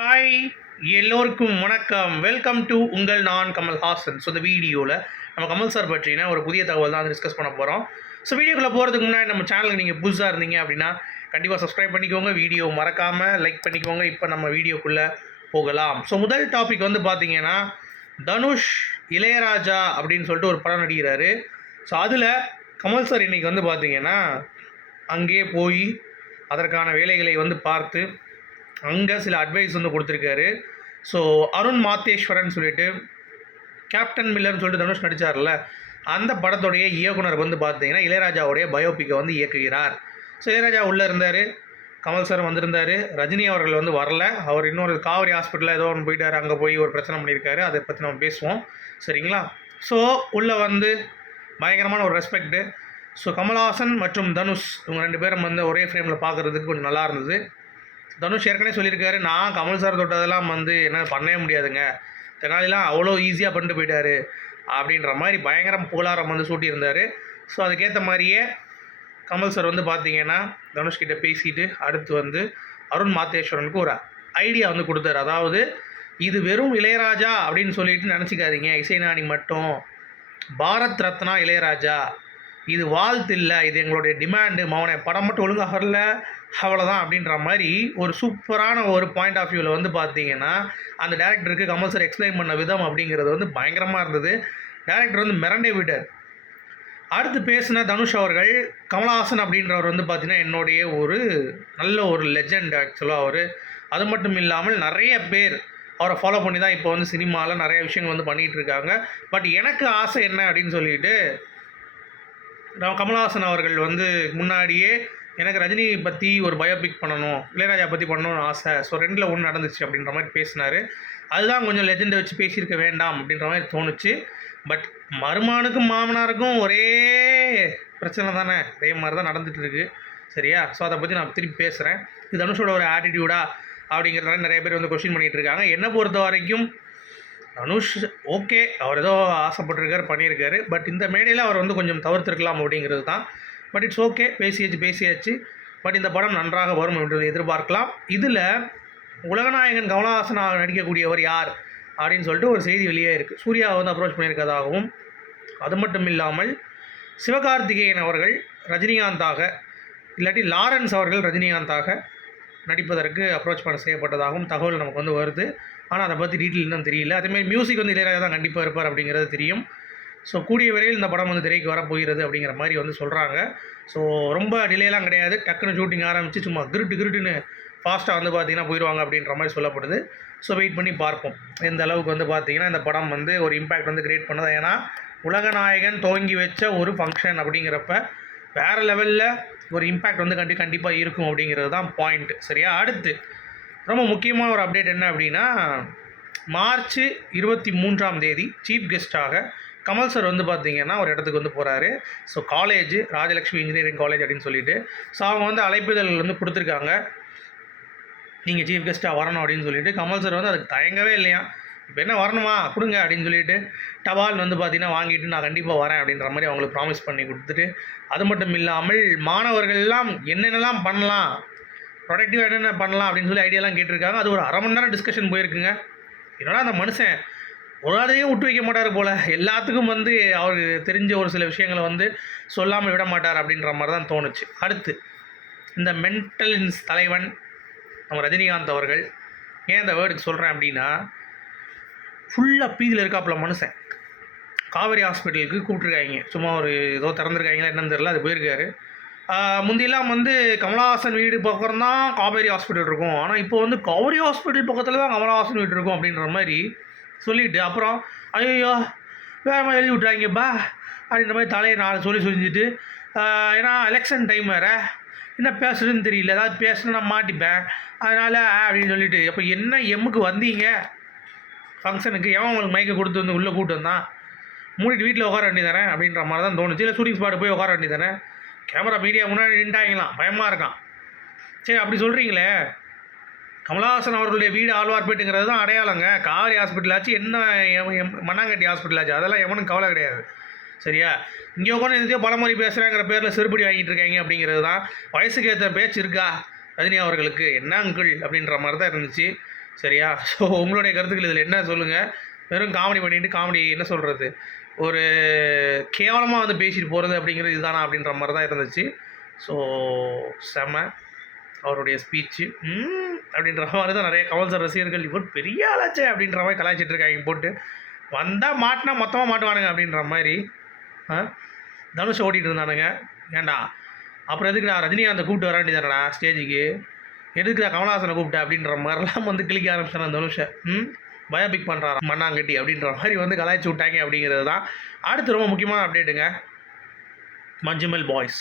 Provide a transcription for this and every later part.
Hi, எல்லோருக்கும் வணக்கம். Welcome to உங்கள் நான் கமல்ஹாசன். ஸோ இந்த வீடியோவில் நம்ம கமல் சார் பற்றின ஒரு புதிய தகவல் தான் டிஸ்கஸ் பண்ண போகிறோம். ஸோ வீடியோக்குள்ளே போகிறதுக்கு முன்னாடி நம்ம சேனலுக்கு நீங்கள் புதுசாக இருந்தீங்க அப்படின்னா கண்டிப்பாக சப்ஸ்கிரைப் பண்ணிக்கோங்க, வீடியோ மறக்காமல் லைக் பண்ணிக்கோங்க. இப்போ நம்ம வீடியோக்குள்ளே போகலாம். ஸோ முதல் டாபிக் வந்து பார்த்தீங்கன்னா, தனுஷ் இளையராஜா அப்படின்னு சொல்லிட்டு ஒரு படம் நடிக்கிறாரு. ஸோ அதில் கமல் சார் இன்றைக்கி வந்து பார்த்தீங்கன்னா அங்கே போய் அதற்கான வேலைகளை வந்து பார்த்து அங்கே சில அட்வைஸ் வந்து கொடுத்துருக்காரு. ஸோ அருண் மாத்தேஸ்வரன் சொல்லிட்டு கேப்டன் மில்லர்னு சொல்லிட்டு தனுஷ் நடித்தார்ல, அந்த படத்துடைய இயக்குனர் வந்து பார்த்தீங்கன்னா இளையராஜாவுடைய பயோபிக்கை வந்து இயக்குகிறார். ஸோ இளையராஜா உள்ளே இருந்தார், கமல் சார் வந்திருந்தார், ரஜினி அவர்கள் வந்து வரல. அவர் இன்னொரு காவிரி ஹாஸ்பிட்டலில் ஏதோ ஒன்று போயிட்டார், அங்கே போய் ஒரு பிரச்சனை பண்ணியிருக்காரு. அதை பற்றி நம்ம பேசுவோம், சரிங்களா? ஸோ உள்ளே வந்து பயங்கரமான ஒரு ரெஸ்பெக்ட்டு. ஸோ கமல்ஹாசன் மற்றும் தனுஷ் இவங்க ரெண்டு பேரும் வந்து ஒரே ஃப்ரேமில் பார்க்குறதுக்கு கொஞ்சம் நல்லா இருந்தது. தனுஷ் ஏற்கனவே சொல்லியிருக்காரு, நான் கமல் சார் தொட்டதெல்லாம் வந்து என்னால் பண்ணவே முடியாதுங்க, தெனாலிலாம் அவ்வளோ ஈஸியாக பண்ணிட்டு போயிட்டார் அப்படின்ற மாதிரி பயங்கரம் புகழாரம் வந்து சூட்டியிருந்தார். ஸோ அதுக்கேற்ற மாதிரியே கமல் சார் வந்து பார்த்தீங்கன்னா தனுஷ்கிட்ட பேசிட்டு அடுத்து வந்து அருண் மாத்தேஸ்வரனுக்கு ஒரு ஐடியா வந்து கொடுத்தாரு. அதாவது இது வெறும் இளையராஜா அப்படின்னு சொல்லிட்டு நினச்சிக்காதீங்க, இசைஞானி மட்டும், பாரத் ரத்னா இளையராஜா, இது வாழ்த்து இல்லை, இது எங்களுடைய டிமாண்டு, மவனை படம் மட்டும் ஒழுங்காக வரல அவ்வளோதான் அப்படின்ற மாதிரி ஒரு சூப்பரான ஒரு பாயிண்ட் ஆஃப் வியூவில் வந்து பார்த்தீங்கன்னா அந்த டேரக்டருக்கு கமல் சார் எக்ஸ்பிளைன் பண்ண விதம் அப்படிங்கிறது வந்து பயங்கரமாக இருந்தது. டேரக்டர் வந்து மிரண்டே விட்டார். அடுத்து பேசின தனுஷ் அவர்கள், கமல்ஹாசன் அப்படின்றவர் வந்து பார்த்தீங்கன்னா என்னுடைய ஒரு நல்ல ஒரு லெஜெண்ட் ஆக்சுவலாக அவர். அது மட்டும் இல்லாமல் நிறைய பேர் அவரை ஃபாலோ பண்ணி தான் இப்போ வந்து சினிமாவில் நிறைய விஷயங்கள் வந்து பண்ணிகிட்டு இருக்காங்க. பட் எனக்கு ஆசை என்ன அப்படின்னு சொல்லிட்டு கமல்ஹாசன் அவர்கள் வந்து முன்னாடியே எனக்கு ரஜினி பற்றி ஒரு பயோபிக் பண்ணணும், இளையராஜா பற்றி பண்ணணும்னு ஆசை, ஸோ ரெண்டில் ஒன்று நடந்துச்சு அப்படின்ற மாதிரி பேசினார். அதுதான் கொஞ்சம் லெஜெண்டை வச்சு பேசியிருக்க வேண்டாம் அப்படின்ற மாதிரி தோணுச்சு. பட் மருமானுக்கும் மாமனாருக்கும் ஒரே பிரச்சனை தானே, அதே மாதிரி தான் நடந்துகிட்டு இருக்குது, சரியா? ஸோ அதை பற்றி நான் திருப்பி பேசுகிறேன். இது தனுஷோட ஒரு ஆட்டிடியூடா அப்படிங்கிறதுனால நிறைய பேர் வந்து கொஸ்டின் பண்ணிகிட்டு இருக்காங்க. என்னை பொறுத்த வரைக்கும் தனுஷ் ஓகே, அவர் ஏதோ ஆசைப்பட்டிருக்காரு, பண்ணியிருக்காரு. பட் இந்த மேடையில் அவர் வந்து கொஞ்சம் தவிர்த்திருக்கலாம் அப்படிங்கிறது தான். பட் இட்ஸ் ஓகே, பேசியாச்சு. பட் இந்த படம் நன்றாக வரும் என்று எதிர்பார்க்கலாம். இதில் உலகநாயகன் கமல்ஹாசனாக நடிக்கக்கூடியவர் யார் அப்படின்னு சொல்லிட்டு ஒரு செய்தி வெளியே இருக்குது. சூர்யாவை வந்து அப்ரோச் பண்ணியிருக்கதாகவும், அது மட்டும் இல்லாமல் சிவகார்த்திகேயன் அவர்கள் ரஜினிகாந்தாக, இல்லாட்டி லாரன்ஸ் அவர்கள் ரஜினிகாந்தாக நடிப்பதற்கு அப்ரோச் பண்ண செய்யப்பட்டதாகவும் தகவல் நமக்கு வந்து வருது. ஆனால் அதை பற்றி டீட்டெயில் தான் தெரியல. அதேமாதிரி மியூசிக் வந்து இளையராஜா தான் கண்டிப்பாக இருப்பார் அப்படிங்கிறது தெரியும். ஸோ கூடிய விரைவில் இந்த படம் வந்து திரைக்கு வரப்போகிறது அப்படிங்கிற மாதிரி வந்து சொல்கிறாங்க. ஸோ ரொம்ப டிலேலாம் கிடையாது, டக்குன்னு ஷூட்டிங் ஆரம்பித்து சும்மா கிருட்டுன்னு ஃபாஸ்ட்டாக வந்து பார்த்திங்கன்னா போயிடுவாங்க அப்படின்ற மாதிரி சொல்லப்படுது. ஸோ வெயிட் பண்ணி பார்ப்போம் எந்த அளவுக்கு வந்து பார்த்திங்கன்னா இந்த படம் வந்து ஒரு இம்பேக்ட் வந்து க்ரியேட் பண்ணுது. ஏன்னா உலகநாயகன் துவங்கி வச்ச ஒரு ஃபங்க்ஷன் அப்படிங்கிறப்ப வேறு லெவலில் ஒரு இம்பேக்ட் வந்து கண்டிப்பாக இருக்கும் அப்படிங்கிறது தான் பாயிண்ட், சரியா? அடுத்து ரொம்ப முக்கியமான ஒரு அப்டேட் என்ன அப்படின்னா, மார்ச் 23ஆம் தேதி சீஃப் கெஸ்ட்டாக கமல் சார் வந்து பார்த்திங்கன்னா ஒரு இடத்துக்கு வந்து போகிறாரு. So college Rajalakshmi engineering college அப்படின்னு சொல்லிட்டு, ஸோ அவங்க வந்து அழைப்புதல் வந்து கொடுத்துருக்காங்க, நீங்கள் சீஃப் கெஸ்ட்டாக வரணும் அப்படின்னு சொல்லிட்டு. கமல் சார் வந்து அதுக்கு தயங்கவே இல்லையா, இப்போ என்ன வரணுமா கொடுங்க அப்படின்னு சொல்லிட்டு டவால் வந்து பார்த்திங்கன்னா வாங்கிட்டு நான் கண்டிப்பாக வரேன் அப்படின்ற மாதிரி அவங்களுக்கு ப்ராமிஸ் பண்ணி கொடுத்துட்டு, அது மட்டும் இல்லாமல் மாணவர்கள்லாம் என்னென்னலாம் பண்ணலாம், ப்ரொடக்டிவாக என்னென்ன பண்ணலாம் அப்படின்னு சொல்லி ஐடியாலாம் கேட்டிருக்காங்க. அது ஒரு அரை மணி நேரம் டிஸ்கஷன் போயிருக்குங்க. என்னடா அந்த மனுஷன் ஒரு ஆளையும் விட்டு வைக்க மாட்டார் போல், எல்லாத்துக்கும் வந்து அவருக்கு தெரிஞ்ச ஒரு சில விஷயங்களை வந்து சொல்லாமல் விட மாட்டார் அப்படின்ற மாதிரி தான் தோணுச்சு. அடுத்து இந்த மென்டலின்ஸ் தலைவன் நம்ம ரஜினிகாந்த் அவர்கள், ஏன் இந்த வேர்டுக்கு சொல்கிறேன் அப்படின்னா, ஃபுல்லாக பீதியில் இருக்காப்புல மனுஷன். காவேரி ஹாஸ்பிட்டலுக்கு கூப்பிட்ருக்காங்க, சும்மா ஒரு ஏதோ திறந்துருக்காங்களா என்னன்னு தெரியல, அது போயிருக்காரு. முந்தியெல்லாம் வந்து கமல்ஹாசன் வீடு பக்கம் தான் காவேரி ஹாஸ்பிட்டல் இருக்கும், ஆனால் இப்போ வந்து காவேரி ஹாஸ்பிட்டல் பக்கத்தில் தான் கமல்ஹாசன் வீடு இருக்கும் அப்படின்ற மாதிரி சொல்லிவிட்டு, அப்புறம் ஐயோ வேறு மாதிரி எழுதி விட்றாங்கப்பா அப்படின்ற மாதிரி தலையை நான் சொல்லிட்டு, ஏன்னா எலெக்ஷன் டைம் வேறு, என்ன பேசுறதுன்னு தெரியல, ஏதாவது பேசுனா நான் மாட்டிப்பேன், அதனால் அப்படின்னு சொல்லிட்டு, அப்போ என்ன எம்முக்கு வந்தீங்க ஃபங்க்ஷனுக்கு, எவன் உங்களுக்கு மைக்கை கொடுத்து வந்து உள்ளே கூப்பிட்டு வந்தான், மூடிட்டு வீட்டில் உட்கார வேண்டியதானே அப்படின்ற மாதிரி தான் தோணுச்சு. இல்லை ஷூட்டிங் ஸ்பாட்டு போய் உட்கார வேண்டியதானே, கேமரா மீடியா முன்னாடி நின்ட்டாங்களாம், பயமாக இருக்கான். சரி அப்படி சொல்கிறீங்களே, கமல்ஹாசன் அவர்களுடைய வீடு ஆழ்வார்பேட்டுங்கிறது தான் அடையாளங்க. காவேரி ஹாஸ்பிட்டல் ஆச்சு, என்ன மண்ணாங்கட்டி ஹாஸ்பிட்டல் ஆச்சு, அதெல்லாம் எவனும் கவலை கிடையாது, சரியா? இங்கே உட்காந்து எதையோ பலமுறை பேசுகிறாங்கிற பேரில் செருப்படி வாங்கிட்டு இருக்காங்க அப்படிங்கிறது தான். வயசுக்கு ஏற்ற பேச்சு இருக்கா ரஜினி அவர்களுக்கு, என்ன அங்கிள் அப்படின்ற மாதிரி தான் இருந்துச்சு. சரியா? ஸோ உங்களுடைய கருத்துக்கள் இதில் என்ன சொல்லுங்கள். வெறும் காமெடி பண்ணிட்டு காமெடி என்ன சொல்கிறது, ஒரு கேவலமாக வந்து பேசிட்டு போகிறது அப்படிங்கிறது இதுதானா அப்படின்ற மாதிரி தான் இருந்துச்சு. ஸோ செம அவருடைய ஸ்பீச்சு அப்படின்ற மாதிரி தான் நிறைய கமல் சார் ரசிகர்கள் இவர் பெரிய ஆளாச்சே அப்படின்ற மாதிரி கலாய்ச்சிட்டு இருக்காங்க போட்டு. வந்தால் மாட்டினா மொத்தமாக மாட்டுவானுங்க அப்படின்ற மாதிரி தனுஷ் ஓட்டிகிட்டு இருந்தானுங்க. ஏன்டா அப்புறம் எதுக்குடா ரஜினிகாந்தை கூப்பிட்டு வர வேண்டியதானடா ஸ்டேஜுக்கு, எதுக்குடா கமலஹாசனை கூப்பிட்டேன் அப்படின்ற மாதிரிலாம் வந்து கிளிக்க ஆரம்பிச்சான தனுஷை. பயோபிக் பண்ணுறாரு மண்ணாங்கட்டி அப்படின்ற மாதிரி வந்து கலாய்ச்சி விட்டாங்க அப்படிங்கிறது தான். அடுத்து ரொம்ப முக்கியமான அப்டேட்டுங்க, மஞ்சுமெல் பாய்ஸ்.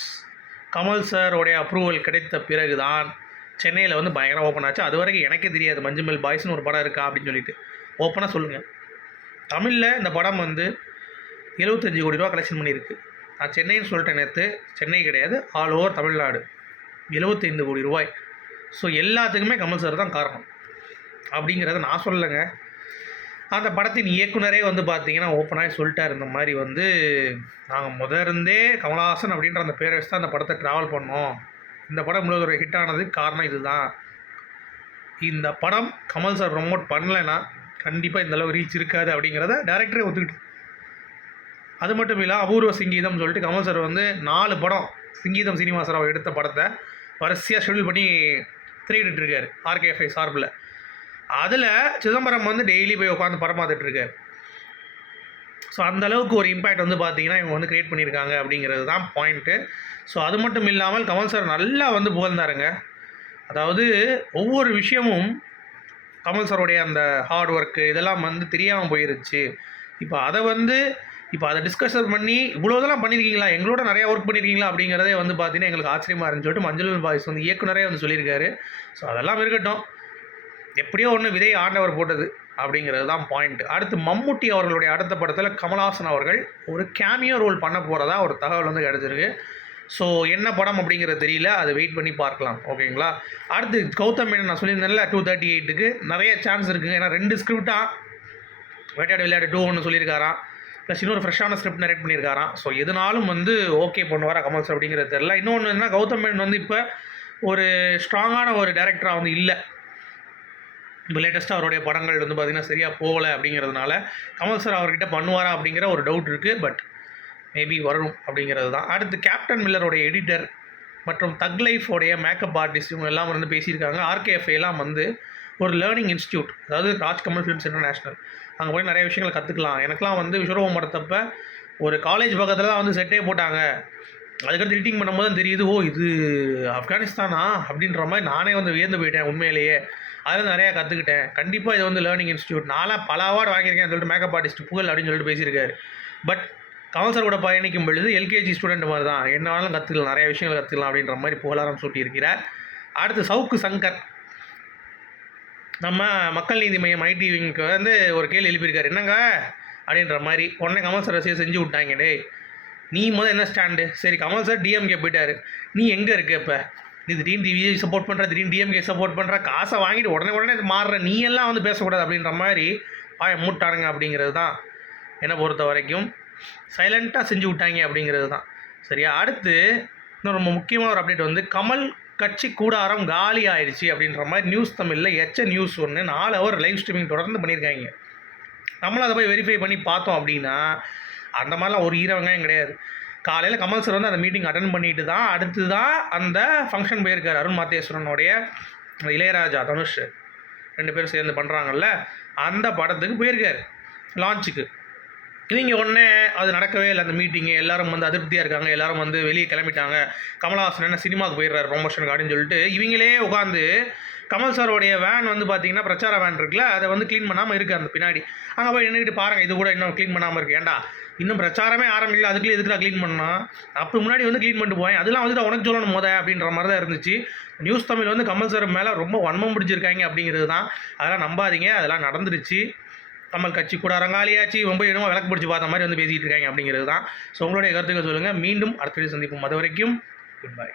கமல் சாரோடைய அப்ரூவல் கிடைத்த பிறகு தான் சென்னையில் வந்து பயங்கரம் ஓப்பன் ஆச்சு. அது வரைக்கும் எனக்கே தெரியாது மஞ்சுமெல் பாய்ஸ்னு ஒரு படம் இருக்கா அப்படின்னு சொல்லிட்டு. ஓப்பனாக சொல்லுங்கள், தமிழில் இந்த படம் வந்து 75 கோடி ரூபா கலெக்ஷன் பண்ணியிருக்கு. நான் சென்னைன்னு சொல்லிட்டேன் நேற்று, சென்னை கிடையாது, ஆல் ஓவர் தமிழ்நாடு 75 கோடி ரூபாய். ஸோ எல்லாத்துக்குமே கமல் சார் தான் காரணம் அப்படிங்கிறத நான் சொல்லலைங்க. அந்த படத்தின் இயக்குனரே வந்து பார்த்தீங்கன்னா ஓப்பனாக சொல்லிட்டார், இந்த மாதிரி வந்து நாங்கள் இருந்தே கமலஹாசன் அப்படின்ற அந்த பேரை வச்சு தான் அந்த படத்தை ட்ராவல் பண்ணோம். இந்த படம் முழுவதும் ஒரு ஹிட் ஆனதுக்கு காரணம் இதுதான். இந்த படம் கமல் சார் ப்ரமோட் பண்ணலைன்னா கண்டிப்பாக இந்தளவு ரீச் இருக்காது அப்படிங்கிறத டேரக்டரே ஒத்துக்கிட்டு. அது மட்டும் இல்லை, அபூர்வ சிங்கீதம் சொல்லிட்டு கமல் சார் வந்து 4 படம் சிங்கீதம் சீனிவாசராவ் எடுத்த படத்தை வரிசையாக ஷெடியூல் பண்ணி திரையிட்டுருக்காரு RKFI சார்பில். அதில் சிதம்பரம் வந்து டெய்லி போய் உட்காந்து படம் பார்த்துட்ருக்காரு. ஸோ அந்தளவுக்கு ஒரு இம்பேக்ட் வந்து பார்த்திங்கன்னா இவங்க வந்து க்ரியேட் பண்ணியிருக்காங்க அப்படிங்கிறது தான் பாயிண்ட்டு. ஸோ அது மட்டும் இல்லாமல் கமல் சார் நல்லா வந்து புகழ்ந்தாருங்க. அதாவது ஒவ்வொரு விஷயமும் கமல் சாரோடைய அந்த ஹார்ட் ஒர்க்கு இதெல்லாம் வந்து தெரியாமல் போயிருச்சு. இப்போ அதை டிஸ்கஷன் பண்ணி இவ்வளோ இதெல்லாம் பண்ணியிருக்கீங்களா, எங்களோட நிறையா ஒர்க் பண்ணியிருக்கீங்களா அப்படிங்கிறதே வந்து பார்த்தீங்கன்னா எங்களுக்கு ஆச்சரியமாக இருந்துச்சு சொல்லிட்டு மஞ்சுமெல் பாய்ஸ் வந்து இயக்குனரே வந்து சொல்லியிருக்காரு. ஸோ அதெல்லாம் இருக்கட்டும், எப்படியோ ஒன்று விதை ஆண்டவர் போட்டது அப்படிங்கிறது தான் பாயிண்ட். அடுத்து மம்முட்டி அவர்களுடைய அடுத்த படத்தில் கமல்ஹாசன் அவர்கள் ஒரு கேமியோ ரோல் பண்ண போகிறதா ஒரு தகவல் வந்து கிடச்சிருக்கு. ஸோ என்ன படம் அப்படிங்கிறது தெரியல, அது வெயிட் பண்ணி பார்க்கலாம். ஓகேங்களா? அடுத்து கௌதம் மேனன் நான் சொல்லியிருந்தேன்ல 238க்கு நிறைய சான்ஸ் இருக்குங்க. ஏன்னா 2 ஸ்கிரிப்டாக வேட்டையாடு விளையாடு 2 ஒன்று சொல்லியிருக்காராம், ப்ளஸ் இன்னொரு ஃப்ரெஷ்ஷான ஸ்கிரிப்ட் நரேட் பண்ணியிருக்காராம். ஸோ எதுனாலும் வந்து ஓகே பண்ணுவாரா கமல் சார் அப்படிங்கிறது தெரியல. இன்னொன்று என்ன, கௌதம் மேனன் வந்து இப்போ ஒரு ஸ்ட்ராங்கான ஒரு டேரக்டராக வந்து இல்லை. இப்போ லேட்டஸ்ட்டாக அவருடைய படங்கள் வந்து பார்த்திங்கன்னா சரியாக போகலை அப்படிங்கிறதுனால கமல் சார் அவர்கிட்ட பண்ணுவாரா அப்படிங்கிற ஒரு டவுட் இருக்குது. பட் மேபி வரும் அப்படிங்கிறது தான். அடுத்து கேப்டன் மில்லருடைய எடிட்டர் மற்றும் தக் லைஃபோடைய மேக்கப் ஆர்டிஸ்ட் இவங்க எல்லாம் வந்து பேசியிருக்காங்க. RKFஐலாம் வந்து ஒரு லேர்னிங் இன்ஸ்டியூட், அதாவது ராஜ்கமல் ஃபிலிம்ஸ் இன்டர்நேஷ்னல். அங்கே போய் நிறைய விஷயங்கள் கற்றுக்கலாம். எனக்குலாம் வந்து விஸ்வரூபம் படத்தப்போ ஒரு காலேஜ் பக்கத்தில் தான் வந்து செட்டே போட்டாங்க. அதுக்கடுத்து எடிட்டிங் பண்ணும்போது தான் தெரியுது, ஓ இது ஆப்கானிஸ்தானா அப்படின்ற மாதிரி நானே வந்து வியந்து போயிட்டேன் உண்மையிலேயே. அதில் நிறையா கற்றுக்கிட்டேன். கண்டிப்பாக இது வந்து லேர்னிங் இன்ஸ்டியூட். நான்லாம் பல அவார்டு வாங்கியிருக்கேன் சொல்லிட்டு மேக்கப் ஆர்டிஸ்ட் புகழ் அப்படின்னு சொல்லிட்டு பேசியிருக்காரு. பட் கமல் சார் கூட பயணிக்கும் பொழுது LKG ஸ்டூடெண்ட் மாதிரி தான், என்ன வேணாலும் கற்றுக்கலாம், நிறைய விஷயங்கள் கற்றுக்கலாம் அப்படின்ற மாதிரி புகழாரம் சூட்டியிருக்கிறார். அடுத்து சவுக்கு சங்கர் நம்ம மக்கள் நீதி மையம் ITவிங்க்கு வந்து ஒரு கேள்வி எழுப்பியிருக்காரு, என்னங்க அப்படின்ற மாதிரி. உடனே கமல் சார் ரசிகை செஞ்சு விட்டாங்க, டே நீ என்ன ஸ்டாண்டு, சரி கமல் சார் DMK போயிட்டார், நீ எங்கே இருக்க இப்போ, நீ திடீர்னு விஜய் சப்போர்ட் பண்ணுற, திடீர்னு DMK சப்போர்ட் பண்ணுற, காசை வாங்கிட்டு உடனே மாறுற, நீ எல்லாம் வந்து பேசக்கூடாது அப்படின்ற மாதிரி மூட்டானுங்க அப்படிங்கிறது தான் என்னை பொறுத்த வரைக்கும். சைலண்ட்டாக செஞ்சு விட்டாங்க அப்படிங்கிறது தான் சரியா. அடுத்து இன்னும் ரொம்ப முக்கியமான ஒரு அப்டேட் வந்து கமல் கட்சி கூடாரம் காலி ஆயிடுச்சு அப்படின்ற மாதிரி நியூஸ் தமிழில் நியூஸ் ஒன்று 4 ஹவர் லைவ் ஸ்ட்ரீமிங் தொடர்ந்து பண்ணியிருக்காங்க. நம்மளும் அதை போய் வெரிஃபை பண்ணி பார்த்தோம் அப்படின்னா அந்த மாதிரிலாம் ஒரு ஈரவங்காயம் கிடையாது. காலையில் கமல் சார் வந்து அந்த மீட்டிங் அட்டன் பண்ணிட்டு தான் அடுத்து தான் அந்த ஃபங்க்ஷன் போயிருக்கார். அருண் மாத்தேஸ்வரனுடைய இளையராஜா தனுஷ் 2 பேரும் சேர்ந்து பண்ணுறாங்கல்ல, அந்த படத்துக்கு போயிருக்கார் லான்ச்சுக்கு. இவங்க உடனே அது நடக்கவே இல்லை அந்த மீட்டிங்கு. எல்லோரும் வந்து அதிருப்தியாக இருக்காங்க, எல்லோரும் வந்து வெளியே கிளம்பிட்டாங்க. கமல்ஹாசன் என்ன சினிமாவுக்கு போயிடுறாரு ப்ரொமோஷனுக்கு அப்படின்னு சொல்லிட்டு இவங்களே உட்காந்து கமல் சாரோடைய வேன் வந்து பார்த்திங்கன்னா பிரச்சார வேன் இருக்குல்ல, அதை வந்து க்ளீன் பண்ணாமல் இருக்குது அந்த பின்னாடி. அங்கே போய் நின்றுட்டு பாருங்கள், இது கூட இன்னும் க்ளீன் பண்ணாமல் இருக்குது. ஏன்டா இன்னும் பிரச்சாரமே ஆரம்பிக்கல, அதுக்குள்ளே எதுக்குடா க்ளீன் பண்ணால், அப்போ முன்னாடி வந்து க்ளீன் பண்ணிட்டு போவேன், அதெல்லாம் வந்து உனக்கு சொல்லணும் அப்படின்ற மாதிரி தான் இருந்துச்சு. நியூஸ் தமிழ் வந்து கமல் சார் மேலே ரொம்ப வன்மம் பிடிச்சிருக்காங்க அப்படிங்கிறது தான். அதெல்லாம் நம்பாதீங்க, அதெல்லாம் நடந்துருச்சு. கமல் கட்சி கூட ரங்காலியாச்சு ரொம்ப என்னமோ விளக்கு பிடிச்சி பார்த்த மாதிரி வந்து பேசிகிட்டு இருக்காங்க அப்படிங்கிறது தான். ஸோ உங்களுடைய கருத்துக்கள் சொல்லுங்கள். மீண்டும் அடுத்த வீடியோ சந்திப்போம். அது வரைக்கும் குட் பை.